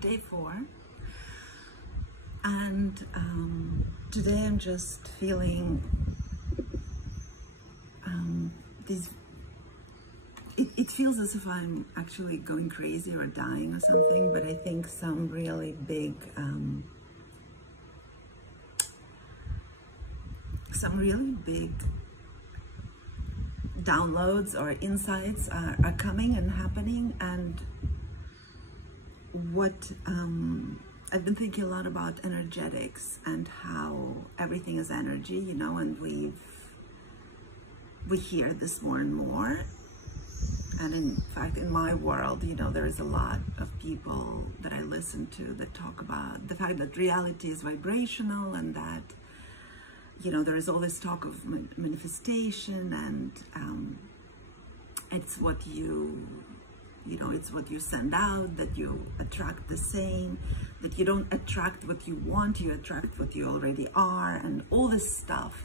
Day 4, and today I'm just feeling these. It feels as if I'm actually going crazy or dying or something, but I think some really big downloads or insights are coming and happening. And what I've been thinking a lot about energetics and how everything is energy, you know, and we hear this more and more. And in fact, in my world, you know, there is a lot of people that I listen to that talk about the fact that reality is vibrational, and that, you know, there is all this talk of manifestation, and it's what it's what you send out, that you attract the same, that you don't attract what you want, you attract what you already are, and all this stuff.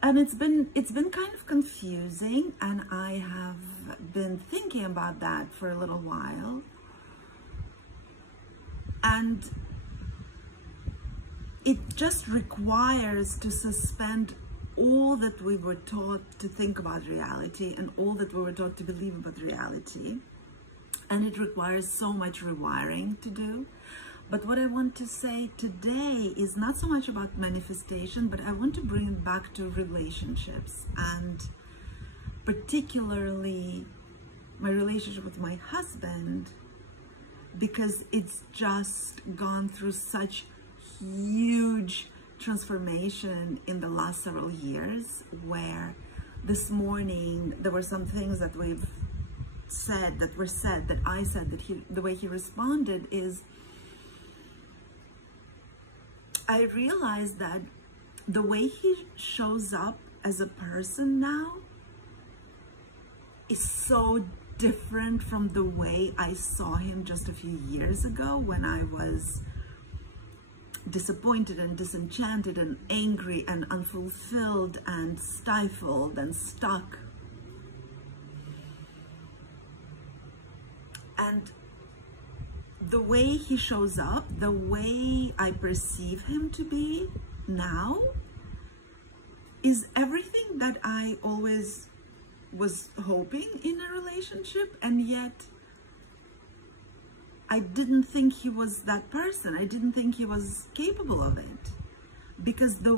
And it's been kind of confusing, and I have been thinking about that for a little while. And it just requires to suspend all that we were taught to think about reality and all that we were taught to believe about reality. And it requires so much rewiring to do. But what I want to say today is not so much about manifestation, but I want to bring it back to relationships, and particularly my relationship with my husband, because it's just gone through such huge transformation in the last several years, where this morning there were some things that I said, that the way he responded is, I realized that the way he shows up as a person now is so different from the way I saw him just a few years ago, when I was disappointed and disenchanted and angry and unfulfilled and stifled and stuck. And the way he shows up, the way I perceive him to be now, is everything that I always was hoping in a relationship, and yet I didn't think he was that person. I didn't think he was capable of it, because the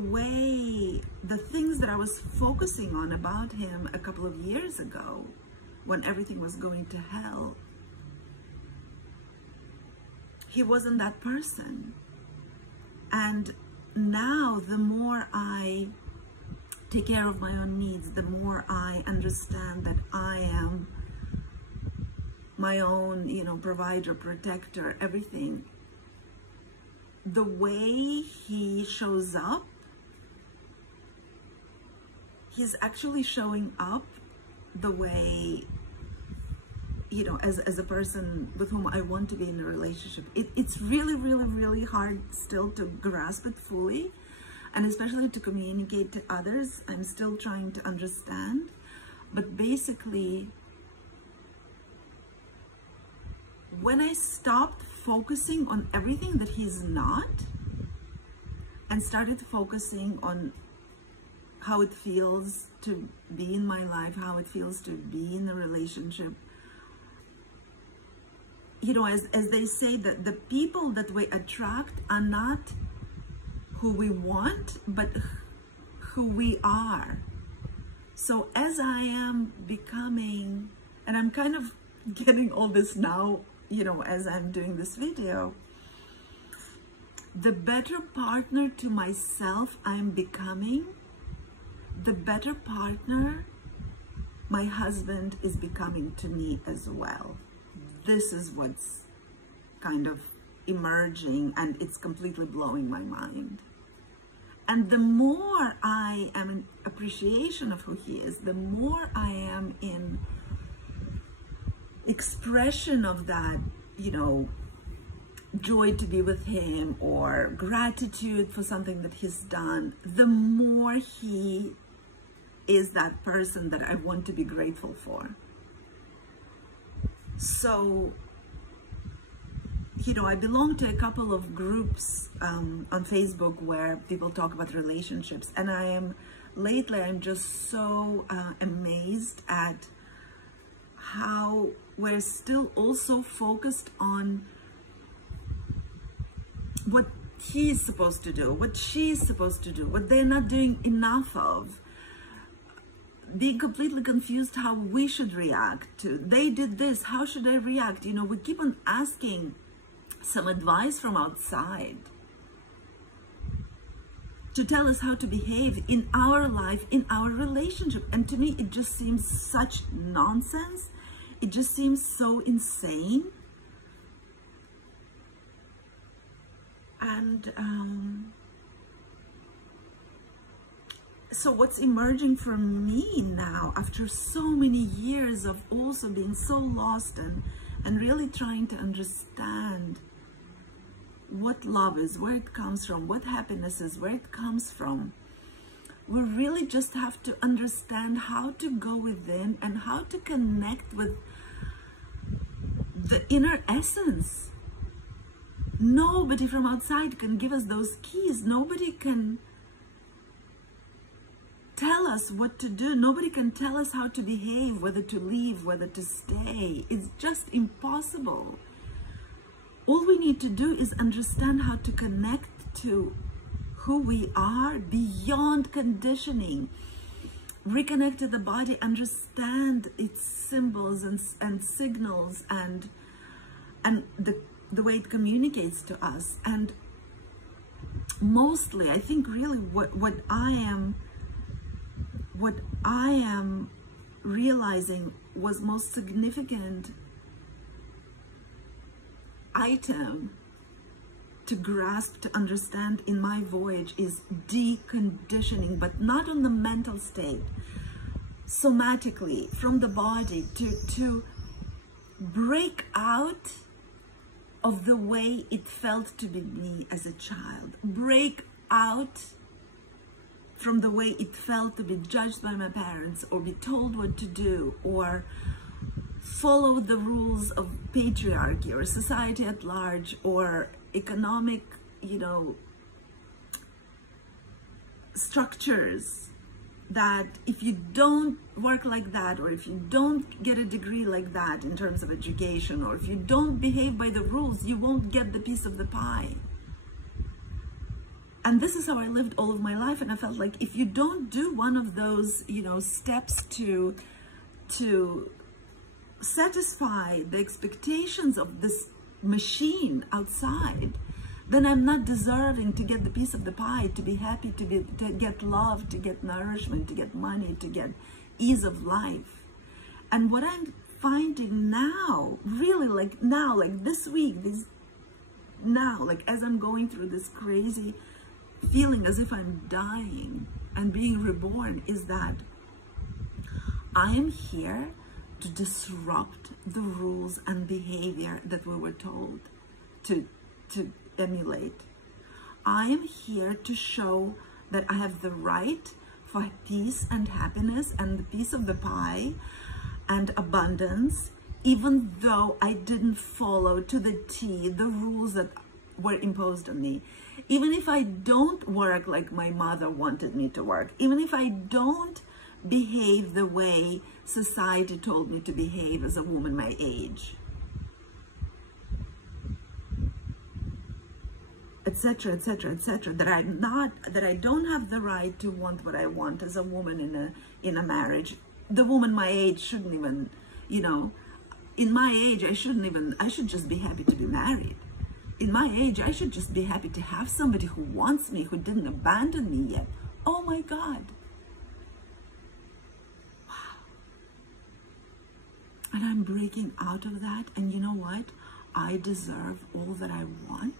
things that I was focusing on about him a couple of years ago, when everything was going to hell, he wasn't that person. And now, the more I take care of my own needs, the more I understand that I am my own, you know, provider, protector, everything. The way he shows up, he's actually showing up the way, you know, as a person with whom I want to be in a relationship. It's really, really, really hard still to grasp it fully, and especially to communicate to others. I'm still trying to understand. But basically, when I stopped focusing on everything that he's not, and started focusing on how it feels to be in my life, how it feels to be in a relationship, you know, as they say, that the people that we attract are not who we want, but who we are. So as I am becoming, and I'm kind of getting all this now, you know, as I'm doing this video, the better partner to myself I'm becoming, the better partner my husband is becoming to me as well. This is what's kind of emerging, and it's completely blowing my mind. And the more I am in appreciation of who he is, the more I am in expression of that, you know, joy to be with him or gratitude for something that he's done, the more he is that person that I want to be grateful for. So you know, I belong to a couple of groups on Facebook where people talk about relationships, and lately I'm just so amazed at how we're still also focused on what he is supposed to do, what she is supposed to do, what they're not doing enough of, being completely confused how we should react to, they did this, how should I react? You know, we keep on asking some advice from outside to tell us how to behave in our life, in our relationship. And to me, it just seems such nonsense. It just seems so insane. And so what's emerging for me now, after so many years of also being so lost and really trying to understand what love is, where it comes from, what happiness is, where it comes from, we really just have to understand how to go within and how to connect with the inner essence. Nobody from outside can give us those keys. Nobody can tell us what to do. Nobody can tell us how to behave, whether to leave, whether to stay. It's just impossible. All we need to do is understand how to connect to who we are beyond conditioning. Reconnect to the body, understand its symbols and signals and the way it communicates to us. And mostly, I think really what I am realizing was most significant item to grasp, to understand in my voyage is deconditioning, but not on the mental state, somatically, from the body, to break out of the way it felt to be me as a child, break out from the way it felt to be judged by my parents or be told what to do or follow the rules of patriarchy or society at large or economic, you know, structures that if you don't work like that, or if you don't get a degree like that in terms of education, or if you don't behave by the rules, you won't get the piece of the pie. And this is how I lived all of my life. And I felt like if you don't do one of those, you know, steps to satisfy the expectations of this machine outside, then I'm not deserving to get the piece of the pie, to be happy, to get love, to get nourishment, to get money, to get ease of life. And what I'm finding now, really like now, like this week, like as I'm going through this crazy feeling as if I'm dying and being reborn, is that I am here to disrupt the rules and behavior that we were told to emulate. I am here to show that I have the right for peace and happiness and the piece of the pie and abundance, even though I didn't follow to the T the rules that were imposed on me. Even if I don't work like my mother wanted me to work, even if I don't behave the way society told me to behave as a woman my age, etc., etc., etc., that I don't have the right to want what I want as a woman in a marriage. The woman my age shouldn't even, you know, in my age, I should just be happy to be married. In my age, I should just be happy to have somebody who wants me, who didn't abandon me yet. Oh my God. Wow. And I'm breaking out of that. And you know what? I deserve all that I want.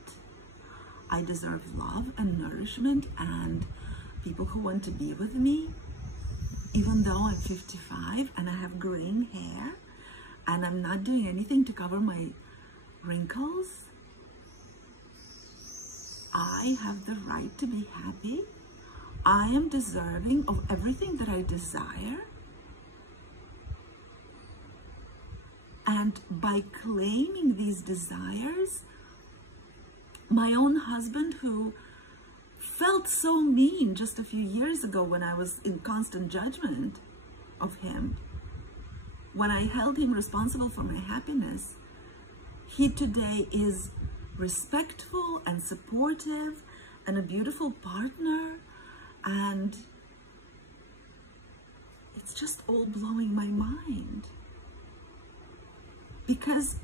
I deserve love and nourishment and people who want to be with me. Even though I'm 55 and I have graying hair and I'm not doing anything to cover my wrinkles, I have the right to be happy. I am deserving of everything that I desire. And by claiming these desires, my own husband, who felt so mean just a few years ago when I was in constant judgment of him, when I held him responsible for my happiness, he today is respectful and supportive and a beautiful partner, and it's just all blowing my mind. Because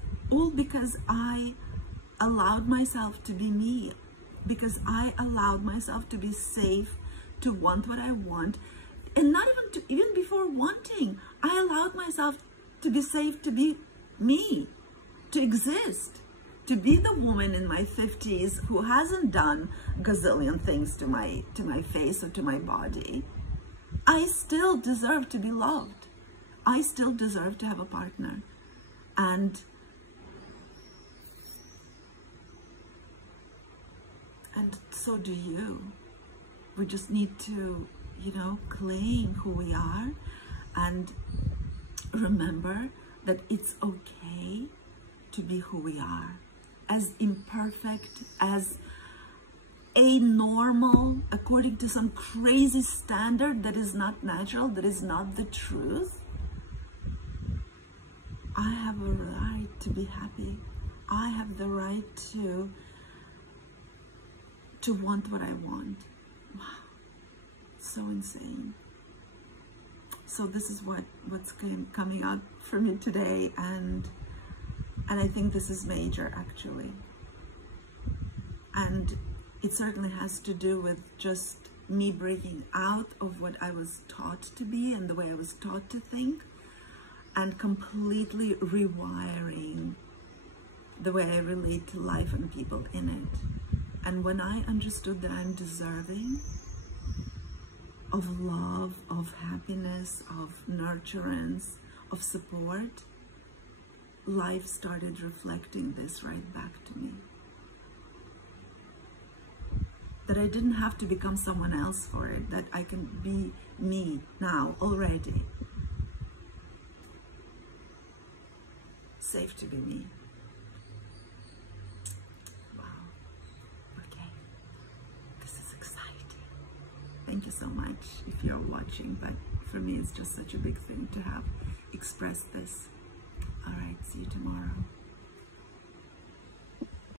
I allowed myself to be me, because I allowed myself to be safe, to want what I want, and not even before wanting, I allowed myself to be safe, to be me, to exist, to be the woman in my 50s who hasn't done a gazillion things to my face or to my body. I still deserve to be loved. I still deserve to have a partner. And so do you. We just need to, claim who we are and remember that it's okay to be who we are, as imperfect, as anormal, according to some crazy standard that is not natural, that is not the truth. I have a right to be happy. I have the right to want what I want. Wow, it's so insane. So this is what's coming out for me today, and I think this is major, actually. And it certainly has to do with just me breaking out of what I was taught to be and the way I was taught to think, and completely rewiring the way I relate to life and people in it. And when I understood that I'm deserving of love, of happiness, of nurturance, of support, life started reflecting this right back to me. That I didn't have to become someone else for it, that I can be me now already. Safe to be me. Wow. Okay. This is exciting. Thank you so much if you're watching, but for me it's just such a big thing to have expressed this. All right, see you tomorrow.